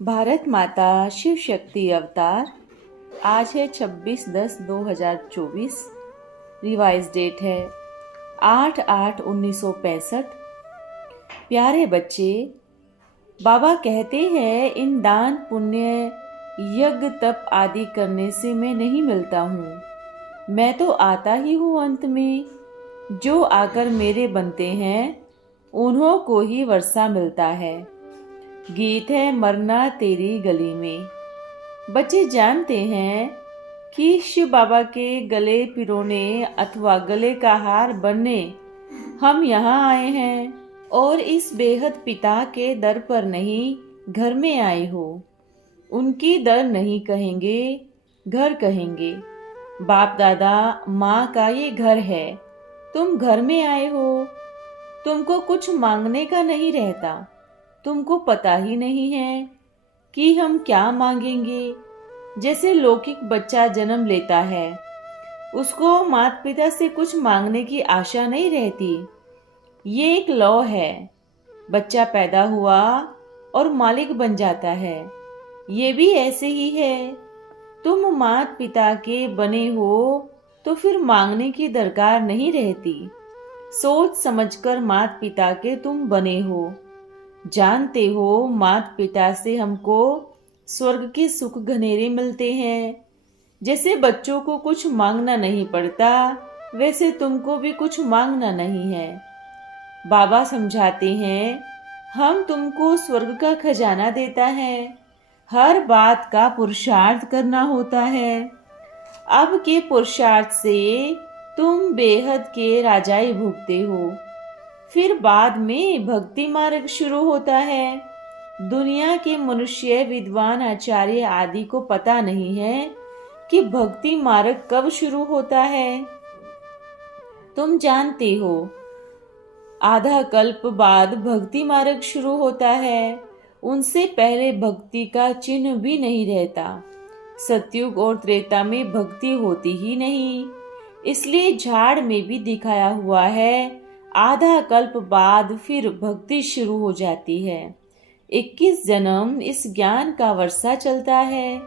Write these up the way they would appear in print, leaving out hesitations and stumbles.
भारत माता शिव शक्ति अवतार। आज है 26/10/2024। रिवाइज डेट है 8/8/1965। प्यारे बच्चे, बाबा कहते हैं इन दान पुण्य यज्ञ तप आदि करने से मैं नहीं मिलता हूँ। मैं तो आता ही हूँ अंत में। जो आकर मेरे बनते हैं उन्हों को ही वर्षा मिलता है। गीत है मरना तेरी गली में। बच्चे जानते हैं कि शिव बाबा के गले पिरोने अथवा गले का हार बनने हम यहाँ आए हैं, और इस बेहद पिता के दर पर नहीं घर में आए हो। उनकी दर नहीं कहेंगे, घर कहेंगे। बाप दादा माँ का ये घर है, तुम घर में आए हो। तुमको कुछ मांगने का नहीं रहता। तुमको पता ही नहीं है कि हम क्या मांगेंगे। जैसे लौकिक बच्चा जन्म लेता है, उसको माता पिता से कुछ मांगने की आशा नहीं रहती। ये एक लॉ है। बच्चा पैदा हुआ और मालिक बन जाता है। ये भी ऐसे ही है। तुम माता पिता के बने हो तो फिर मांगने की दरकार नहीं रहती। सोच समझकर माता पिता के तुम बने हो। जानते हो माता पिता से हमको स्वर्ग के सुख घनेरे मिलते हैं। जैसे बच्चों को कुछ मांगना नहीं पड़ता, वैसे तुमको भी कुछ मांगना नहीं है। बाबा समझाते हैं हम तुमको स्वर्ग का खजाना देता है। हर बात का पुरुषार्थ करना होता है। अब के पुरुषार्थ से तुम बेहद के राजाई भुगते हो। फिर बाद में भक्ति मार्ग शुरू होता है। दुनिया के मनुष्य विद्वान आचार्य आदि को पता नहीं है कि भक्ति मार्ग कब शुरू होता है। तुम जानते हो आधा कल्प बाद भक्ति मार्ग शुरू होता है। उनसे पहले भक्ति का चिन्ह भी नहीं रहता। सतयुग और त्रेता में भक्ति होती ही नहीं। इसलिए झाड़ में भी दिखाया हुआ है आधा कल्प बाद फिर भक्ति शुरू हो जाती है। 21 जन्म इस ज्ञान का वर्षा चलता है।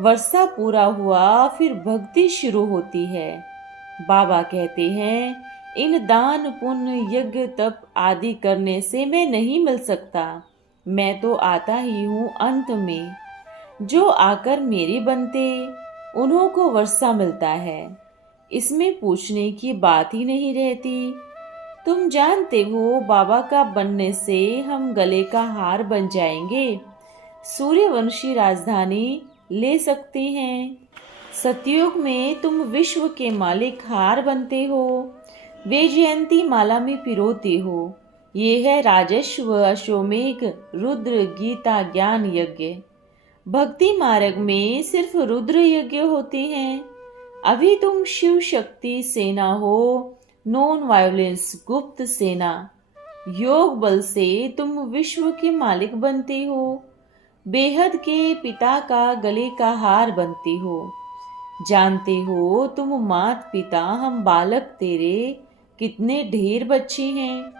वर्षा पूरा हुआ फिर भक्ति शुरू होती है। बाबा कहते हैं इन दान पुण्य यज्ञ तप आदि करने से मैं नहीं मिल सकता। मैं तो आता ही हूँ अंत में। जो आकर मेरे बनते उन्हों को वर्षा मिलता है। इसमें पूछने की बात ही नहीं रहती। तुम जानते हो बाबा का बनने से हम गले का हार बन जाएंगे। सूर्यवंशी राजधानी ले सकते हैं। सतयुग में तुम विश्व के मालिक हार बनते हो। वैजयंती माला में पिरोते हो। ये है राजस्व अश्वमेघ रुद्र गीता ज्ञान यज्ञ। भक्ति मार्ग में सिर्फ रुद्र यज्ञ होते हैं। अभी तुम शिव शक्ति सेना हो, नॉन वायलेंस गुप्त सेना। योग बल से तुम विश्व के मालिक बनते हो। बेहद के पिता का गले का हार बनते हो। जानते हो तुम मात पिता हम बालक तेरे कितने ढेर बच्चे हैं।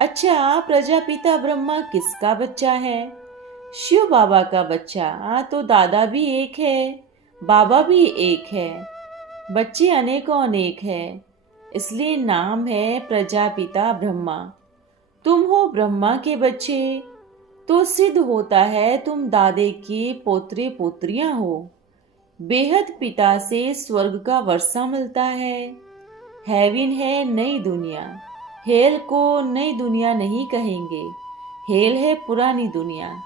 अच्छा, प्रजापिता ब्रह्मा किसका बच्चा है? शिव बाबा का बच्चा। तो दादा भी एक है, बाबा भी एक है, बच्चे अनेकों अनेक है। इसलिए नाम है प्रजापिता ब्रह्मा। तुम हो ब्रह्मा के बच्चे, तो सिद्ध होता है तुम दादे के पोत्रे पोत्रियां हो। बेहद पिता से स्वर्ग का वर्षा मिलता है। हेवन है नई दुनिया। हेल को नई दुनिया नहीं कहेंगे। हेल है पुरानी दुनिया।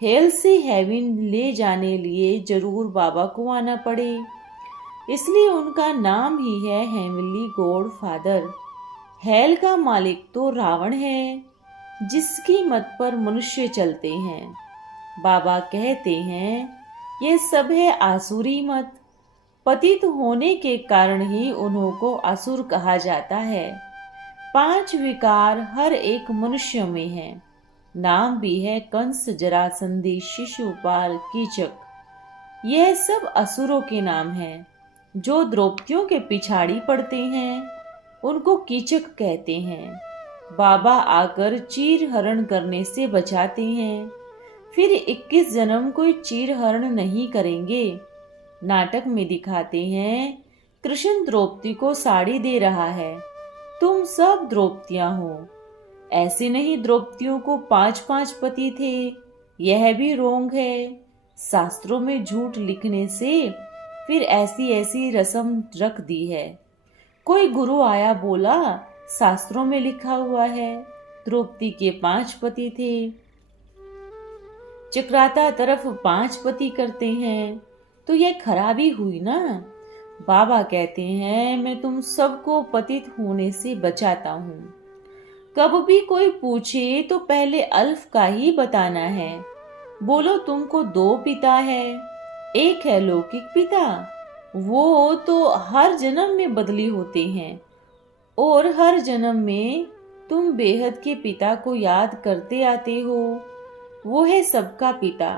हेल से हेवन ले जाने लिए जरूर बाबा को आना पड़े। इसलिए उनका नाम ही है हेवनली गॉड फादर। हेल का मालिक तो रावण है, जिसकी मत पर मनुष्य चलते हैं। बाबा कहते हैं ये सब है आसुरी मत। पतित होने के कारण ही उन्हों को असुर कहा जाता है। 5 विकार हर एक मनुष्य में है। नाम भी है कंस, जरासंधी, शिशुपाल, कीचक। यह सब असुरों के नाम हैं जो द्रौपदियों के पिछाड़ी पड़ते हैं। उनको कीचक कहते हैं। बाबा आकर चीर हरण करने से बचाते हैं, फिर 21 जन्म कोई चीर हरण नहीं करेंगे। नाटक में दिखाते हैं कृष्ण द्रौपदी को साड़ी दे रहा है, तुम सब द्रौपदियां हो। ऐसे नहीं द्रौपदियों को 5-5 पति थे, यह भी रोंग है। शास्त्रों में झूठ लिखने से फिर ऐसी ऐसी रस्म रख दी है। कोई गुरु आया बोला शास्त्रों में लिखा हुआ है द्रौपदी के 5 पति थे। चक्राता तरफ 5 पति करते हैं तो यह खराबी हुई ना। बाबा कहते हैं मैं तुम सबको पतित होने से बचाता हूँ। कब भी कोई पूछे तो पहले अल्फ का ही बताना है। बोलो तुमको 2 पिता है, एक है लौकिक पिता, वो तो हर जन्म में बदली होते हैं, और हर जन्म में तुम बेहद के पिता को याद करते आते हो, वो है सबका पिता।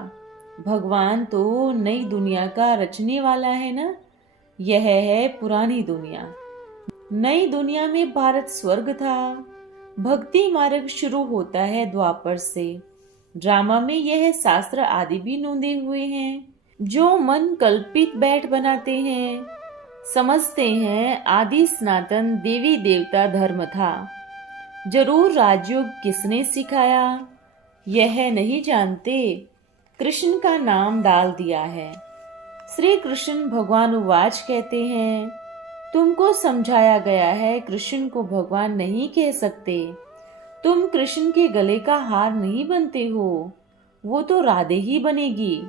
भगवान तो नई दुनिया का रचने वाला है ना। यह है पुरानी दुनिया। नई दुनिया में भारत स्वर्ग था। भक्ति मार्ग शुरू होता है द्वापर से। ड्रामा में यह शास्त्र आदि भी नोंदे हुए हैं। जो मन कल्पित बैठ बनाते हैं, समझते हैं आदि सनातन देवी देवता धर्म था। जरूर राजयोग किसने सिखाया यह नहीं जानते, कृष्ण का नाम डाल दिया है। श्री कृष्ण भगवान उवाच कहते हैं, तुमको समझाया गया है कृष्ण को भगवान नहीं कह सकते। तुम कृष्ण के गले का हार नहीं बनते हो, वो तो राधे ही बनेगी।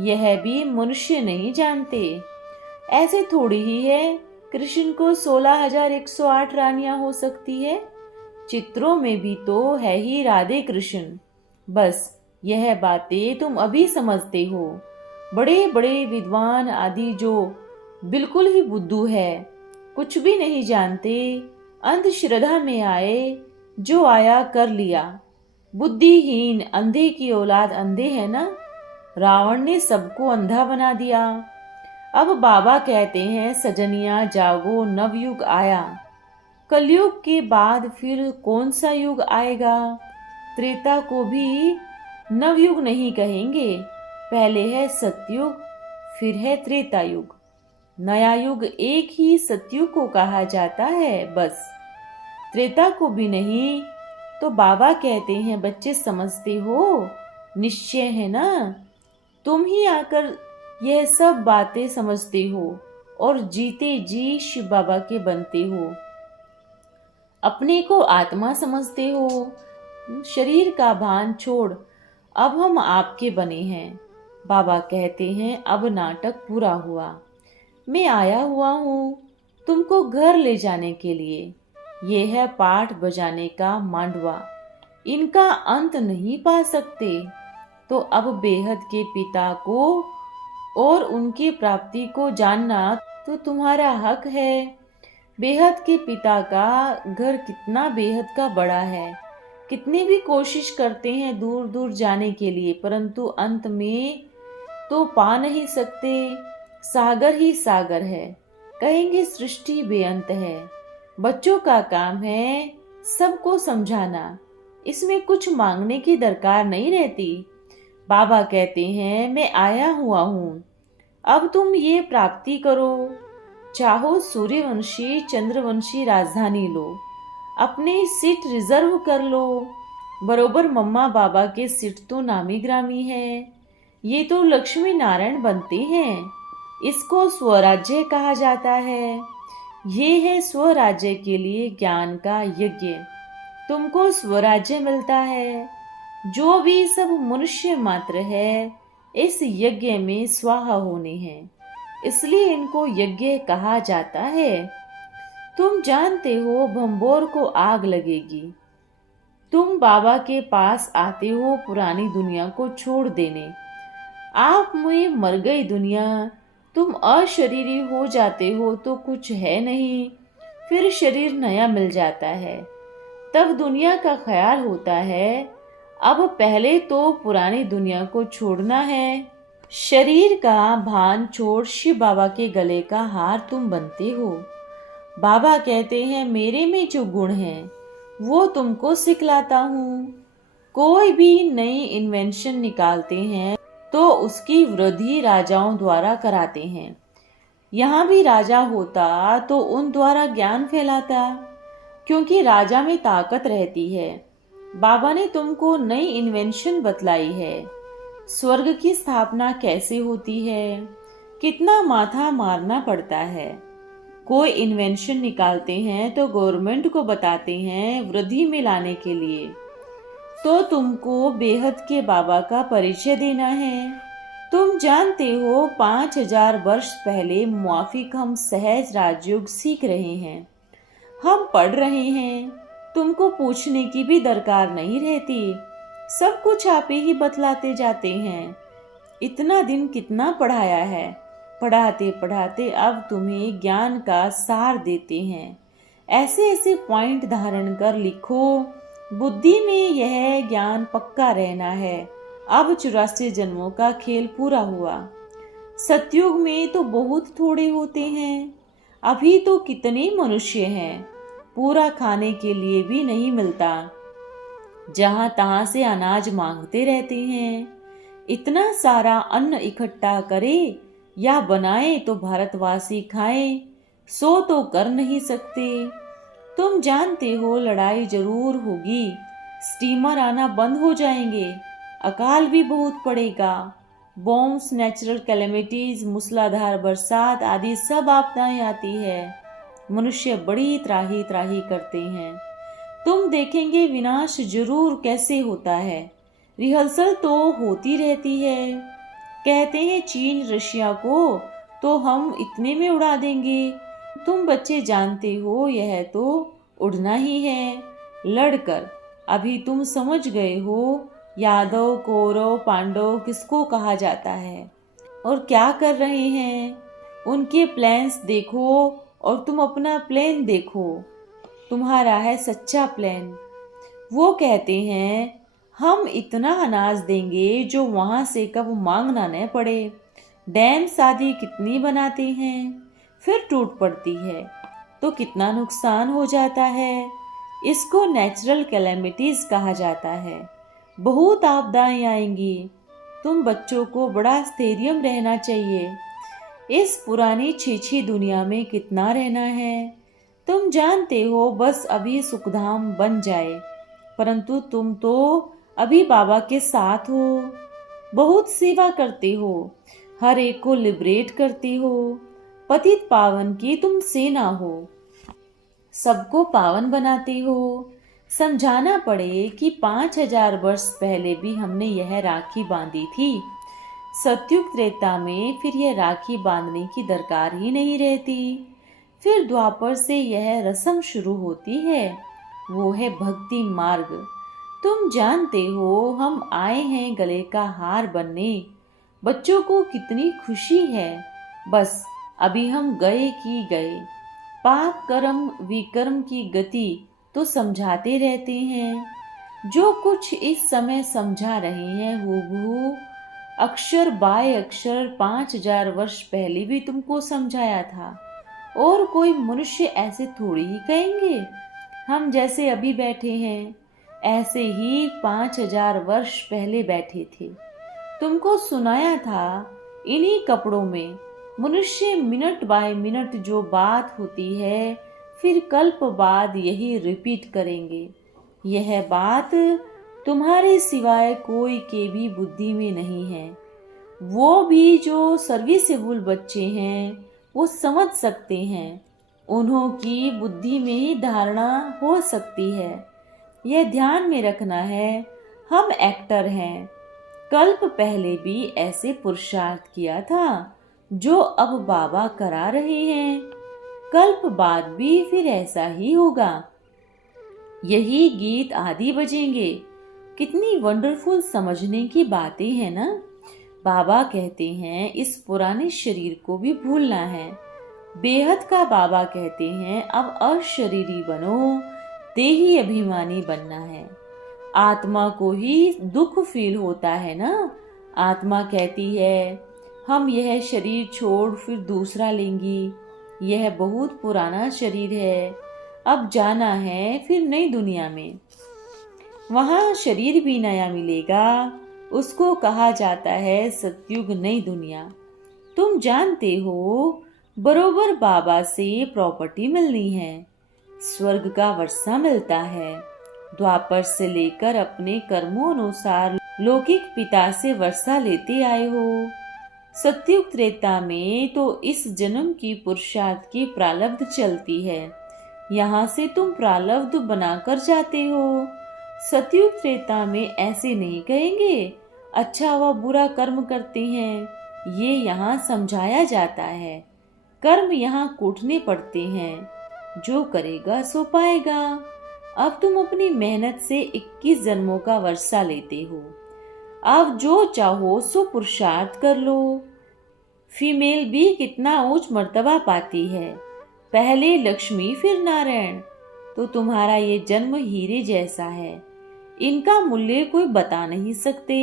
यह भी मनुष्य नहीं जानते। ऐसे थोड़ी ही है कृष्ण को 16,108 रानियां हो सकती है। चित्रों में भी तो है ही राधे कृष्ण। बस यह बातें तुम अभी समझते हो। बड़े बड़े विद्वान आदि जो बिल्कुल ही बुद्धू है, कुछ भी नहीं जानते, अंधश्रद्धा में आए, जो आया कर लिया। बुद्धिहीन अंधे की औलाद अंधे है ना। रावण ने सबको अंधा बना दिया। अब बाबा कहते हैं सजनिया जागो, नवयुग आया। कलयुग के बाद फिर कौन सा युग आएगा। त्रेता को भी नवयुग नहीं कहेंगे। पहले है सतयुग, फिर है त्रेता युग। नया युग एक ही सतयुग को कहा जाता है, बस त्रेता को भी नहीं। तो बाबा कहते हैं बच्चे समझते हो, निश्चय है ना। तुम ही आकर यह सब बातें समझते हो और जीते जी शिव बाबा के बनते हो। अपने को आत्मा समझते हो। शरीर का भान छोड़, अब हम आपके बने हैं। बाबा कहते हैं अब नाटक पूरा हुआ। मैं आया हुआ हूँ तुमको घर ले जाने के लिए। ये है पाठ बजाने का मांडवा, इनका अंत नहीं पा सकते। तो अब बेहद के पिता को और उनकी प्राप्ति को जानना तो तुम्हारा हक है। बेहद के पिता का घर कितना बेहद का बड़ा है। कितनी भी कोशिश करते हैं दूर दूर जाने के लिए, परंतु अंत में तो पा नहीं सकते। सागर ही सागर है, कहेंगे सृष्टि बेअंत है। बच्चों का काम है सबको समझाना, इसमें कुछ मांगने की दरकार नहीं रहती। बाबा कहते हैं मैं आया हुआ हूँ, अब तुम ये प्राप्ति करो। चाहो सूर्यवंशी चंद्रवंशी राजधानी लो, अपनी सीट रिजर्व कर लो। बरोबर मम्मा बाबा के सीट तो नामी ग्रामी है। ये तो लक्ष्मी नारायण बनते हैं, इसको स्वराज्य कहा जाता है। ये है स्वराज्य के लिए ज्ञान का यज्ञ। तुमको स्वराज्य मिलता है। जो भी सब मनुष्य मात्र है इस यज्ञ में स्वाहा होने हैं, इसलिए इनको यज्ञ कहा जाता है। तुम जानते हो भंबोर को आग लगेगी। तुम बाबा के पास आते हो पुरानी दुनिया को छोड़ देने। आप में मर गई दुनिया, तुम अशरीरी हो जाते हो तो कुछ है नहीं, फिर शरीर नया मिल जाता है। तब दुनिया का ख्याल होता है अब पहले तो पुरानी दुनिया को छोड़ना है। शरीर का भान छोड़ शिव बाबा के गले का हार तुम बनते हो। बाबा कहते हैं मेरे में जो गुण है वो तुमको सिखलाता हूँ। कोई भी नई इन्वेंशन निकालते हैं तो उसकी वृद्धि राजाओं द्वारा कराते हैं। यहाँ भी राजा होता तो उन द्वारा ज्ञान फैलाता, क्योंकि राजा में ताकत रहती है। बाबा ने तुमको नई इन्वेंशन बतलाई है। स्वर्ग की स्थापना कैसे होती है, कितना माथा मारना पड़ता है। कोई इन्वेंशन निकालते हैं तो गवर्नमेंट को बताते हैं वृद्धि में लाने के लिए। तो तुमको बेहद के बाबा का परिचय देना है। तुम जानते हो 5000 वर्ष पहले मुआफिक हम सहज राजयोग सीख रहे हैं। हम पढ़ रहे हैं, तुमको पूछने की भी दरकार नहीं रहती। सब कुछ आप ही बतलाते जाते हैं। इतना दिन कितना पढ़ाया है, पढ़ाते पढ़ाते अब तुम्हें ज्ञान का सार देते हैं। ऐसे ऐसे पॉइंट धारण कर लिखो। बुद्धि में यह ज्ञान पक्का रहना है। अब 84 जन्मों का खेल पूरा हुआ। सतयुग में तो बहुत थोड़े होते हैं। अभी तो कितने मनुष्य हैं, पूरा खाने के लिए भी नहीं मिलता। जहां तहां से अनाज मांगते रहते हैं। इतना सारा अन्न इकट्ठा करे या बनाए तो भारतवासी खाएं, सो तो कर नहीं सकते। तुम जानते हो लड़ाई जरूर होगी, स्टीमर आना बंद हो जाएंगे, अकाल भी बहुत पड़ेगा। बॉम्ब्स, नेचुरल कैलेमिटीज, मूसलाधार बरसात आदि सब आपदाएं आती है। मनुष्य बड़ी त्राही त्राही करते हैं। तुम देखेंगे विनाश जरूर कैसे होता है। रिहर्सल तो होती रहती है। कहते हैं चीन रशिया को तो हम इतने में उड़ा देंगे। तुम बच्चे जानते हो यह तो उड़ना ही है, लड़कर। अभी तुम समझ गए हो यादव, कौरव, पांडव किसको कहा जाता है और क्या कर रहे हैं। उनके प्लान्स देखो और तुम अपना प्लान देखो। तुम्हारा है सच्चा प्लान। वो कहते हैं हम इतना अनाज देंगे जो वहां से कब मांगना न पड़े। डैम शादी कितनी बनाते हैं, फिर टूट पड़ती है तो कितना नुकसान हो जाता है। इसको नेचुरल कैलेमिटीज कहा जाता है। बहुत आपदाएं आएंगी। तुम बच्चों को बड़ा स्थैर्य रहना चाहिए। इस पुरानी छीछी दुनिया में कितना रहना है। तुम जानते हो बस अभी सुखधाम बन जाए, परंतु तुम तो अभी बाबा के साथ हो। बहुत सेवा करते हो, हर एक को लिबरेट करते हो। पतित पावन की तुम सेना हो, सबको पावन बनाते हो। समझाना पड़े कि 5000 वर्ष पहले भी हमने यह राखी बांधी थी। सतयुग त्रेता में फिर यह राखी बांधने की दरकार ही नहीं रहती। फिर द्वापर से यह रस्म शुरू होती है, वो है भक्ति मार्ग। तुम जानते हो हम आए हैं गले का हार बनने। बच्चों को कितनी खुशी है। बस अभी हम गए की गए। पाप कर्म विकर्म की गति तो समझाते रहते हैं। जो कुछ इस समय समझा रहे हैं हूबहू अक्षर बाय अक्षर 5000 वर्ष पहले भी तुमको समझाया था। और कोई मनुष्य ऐसे थोड़ी ही कहेंगे। हम जैसे अभी बैठे हैं ऐसे ही 5000 वर्ष पहले बैठे थे। तुमको सुनाया था इन्हीं कपड़ों में मनुष्य मिनट बाय मिनट जो बात होती है फिर कल्प बाद यही रिपीट करेंगे। यह बात तुम्हारे सिवाय कोई के भी बुद्धि में नहीं है। वो भी जो सर्विसेबल बच्चे हैं वो समझ सकते हैं। उन्हों की बुद्धि में ही धारणा हो सकती है। यह ध्यान में रखना है, हम एक्टर हैं। कल्प पहले भी ऐसे पुरुषार्थ किया था जो अब बाबा करा रहे हैं। कल्प बाद भी फिर ऐसा ही होगा। यही गीत आदि बजेंगे। कितनी वंडरफुल समझने की बातें हैं ना। बाबा कहते हैं इस पुराने शरीर को भी भूलना है। बेहद का बाबा कहते हैं अब अशरीरी बनो, देही अभिमानी बनना है। आत्मा को ही दुख फील होता है ना। आत्मा कहती है हम यह शरीर छोड़ फिर दूसरा लेंगी। यह बहुत पुराना शरीर है, अब जाना है फिर नई दुनिया में। वहाँ शरीर भी नया मिलेगा, उसको कहा जाता है सतयुग नई दुनिया। तुम जानते हो, बरोबर बाबा से प्रॉपर्टी मिलनी है, स्वर्ग का वर्षा मिलता है। द्वापर से लेकर अपने कर्मों अनुसार लौकिक पिता से वर्षा लेते आए हो। सतयुग त्रेता में तो इस जन्म की पुरुषार्थ की प्रारब्ध चलती है, यहाँ से तुम प्रारब्ध बनाकर जाते हो। सतयुग त्रेता में ऐसे नहीं कहेंगे अच्छा व बुरा कर्म करते हैं, ये यहाँ समझाया जाता है। कर्म यहाँ कूटने पड़ते हैं, जो करेगा सो पाएगा। अब तुम अपनी मेहनत से 21 जन्मों का वर्षा लेते हो, अब जो चाहो सो पुरुषार्थ कर लो। फीमेल भी कितना ऊंच मर्तबा पाती है, पहले लक्ष्मी फिर नारायण। तो तुम्हारा ये जन्म हीरे जैसा है, इनका मूल्य कोई बता नहीं सकते।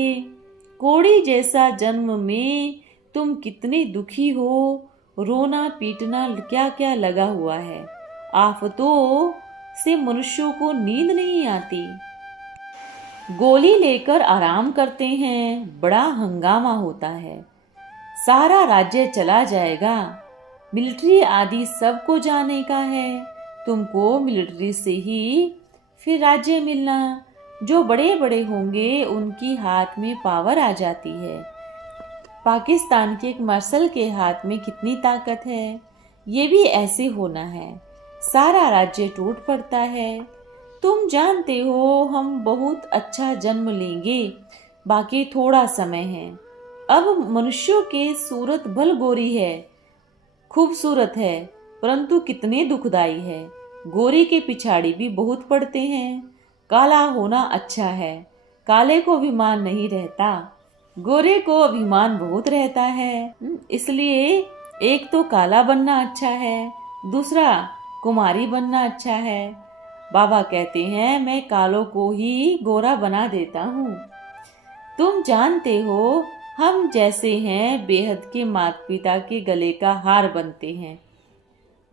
कोड़ी जैसा जन्म में तुम कितने दुखी हो, रोना पीटना क्या क्या लगा हुआ है। आफतों से मनुष्यों को नींद नहीं आती, गोली लेकर आराम करते हैं, बड़ा हंगामा होता है, सारा राज्य चला जाएगा। मिलिट्री आदि सबको जाने का है, तुमको मिलिट्री से ही फिर राज्य मिलना। जो बड़े बड़े होंगे उनकी हाथ में पावर आ जाती है। पाकिस्तान के एक मार्शल के हाथ में कितनी ताकत है, ये भी ऐसे होना है, सारा राज्य टूट पड़ता है। तुम जानते हो हम बहुत अच्छा जन्म लेंगे, बाकी थोड़ा समय है। अब मनुष्यों के सूरत भल गोरी है, खूबसूरत है, परंतु कितने दुखदाई है। गोरी के पिछाड़ी भी बहुत पड़ते हैं। काला होना अच्छा है, काले को अभिमान नहीं रहता, गोरे को अभिमान बहुत रहता है। इसलिए एक तो काला बनना अच्छा है, दूसरा कुमारी बनना अच्छा है। बाबा कहते हैं मैं कालों को ही गोरा बना देता हूँ। तुम जानते हो हम जैसे हैं बेहद के माता पिता के गले का हार बनते हैं।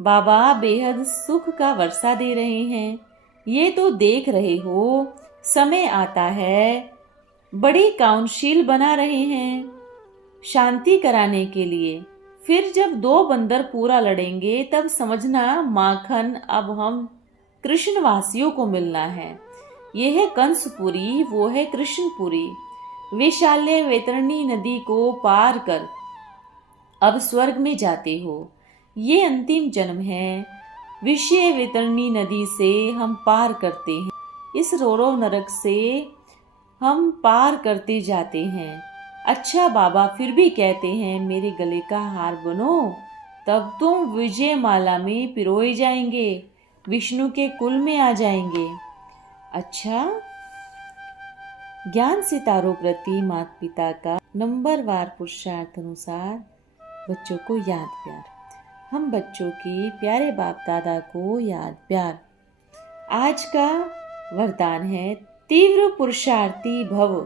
बाबा बेहद सुख का वर्षा दे रहे हैं, ये तो देख रहे हो। समय आता है, बड़ी काउंसिल बना रहे हैं शांति कराने के लिए। फिर जब 2 बंदर पूरा लड़ेंगे तब समझना माखन अब हम कृष्णवासियों को मिलना है। यह है कंसपुरी, वो है कृष्णपुरी। वैशाल्य वैतरणी नदी को पार कर अब स्वर्ग में जाते हो, ये अंतिम जन्म है। विषय वैतरणी नदी से हम पार करते हैं, इस रोरो नरक से हम पार करते जाते हैं। अच्छा बाबा फिर भी कहते हैं मेरे गले का हार बनो, तब तुम विजय माला में पिरोए जाएंगे, विष्णु के कुल में आ जाएंगे। अच्छा, ज्ञान सितारों प्रति माता पिता का नंबरवार पुरुषार्थ अनुसार बच्चों को याद प्यार। हम बच्चों की प्यारे बाप दादा को याद प्यार। आज का वरदान है तीव्र पुरुषार्थी भव।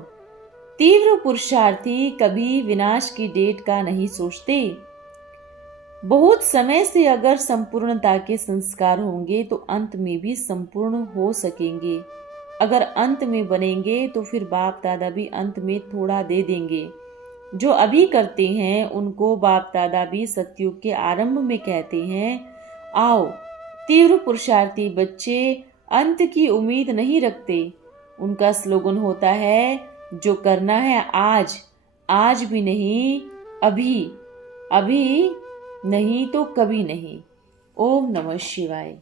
तीव्र पुरुषार्थी कभी विनाश की डेट का नहीं सोचते। बहुत समय से अगर संपूर्णता के संस्कार होंगे तो अंत में भी संपूर्ण हो सकेंगे। अगर अंत में बनेंगे तो फिर बाप दादा भी अंत में थोड़ा दे देंगे। जो अभी करते हैं उनको बाप दादा भी सतयुग के आरंभ में कहते हैं, आओ तीव्र पुरुषार्थी बच्चे अंत की उम्मीद नहीं रखते। उनका स्लोगन होता है, जो करना है आज, आज भी नहीं, अभी, अभी नहीं तो कभी नहीं। ओम नमः शिवाय।